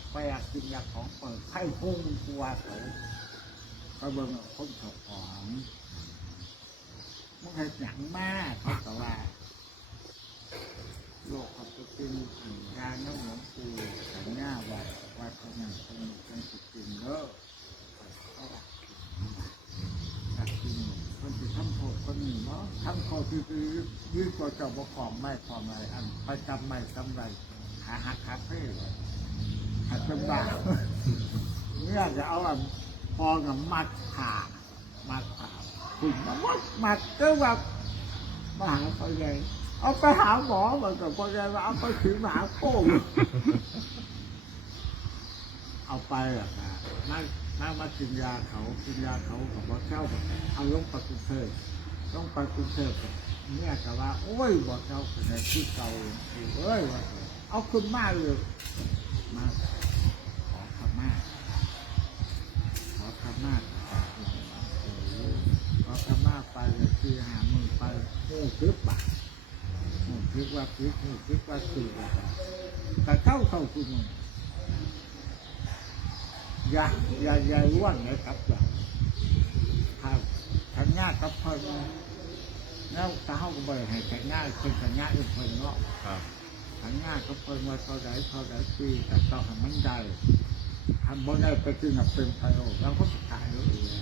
ขโมยรักไปรักกินอยากของเปิดไข่พุ่งกลัวเขาก็เบิ่งคนเขาของมันให้หนังมากเขาแต่ว่าโลกเขาจะเป็นอันยาน้ำหลวงปู่สัญญาว่าว่าเขานั่นเป็นเป็นสุดจริงเด้อเขารักรักจริงคนที่ทำโทษคนหนึ่งเนาะทำโทษคือคือยืดตัวเจ้าบกของไม่ของอะไรอันไปจำไม่จำไรขาหักขาเพ่เลย หักเป็นบาปเนี่ยจะเอาอันพอกับมัดขามัดขาคุณมาวัดมัดก็แบบมาหาเขาใหญ่เอาไปหาหมอเหมันก็พอใจว่าเอาไปถึงหมาโค้งเอาไปอะนะนั่งนั่งมากินยาเขากินยาเขากับว่าเจ้าแบบเอาลงไปกรุเทพลงไปกรุเทพเนี่ยก็ว่า โอ้ยบอกเจ้าเป็นไงที่เก่าเอ้ยว่าเอาคุณมาเลยมา ไปโอ้คืบบาทหนูคิดว่าคิดหนูคิดว่าสื่อแต่เข้าเข้าคุณอย่าอย่าอย่าร่วงนะครับอย่าครับทันยากับเพิ่นแล้วตาเข้าก็บ่ได้ให้ทันยาเป็นทันยากอื่นเพิ่นเนาะครับทันยากับเพิ่นว่าเท่าใดเท่าใดปีแต่ต้องให้มันได้ทำบ่ได้ไปกินกับเป็นไปโอ้แล้วก็ตายแล้วเอง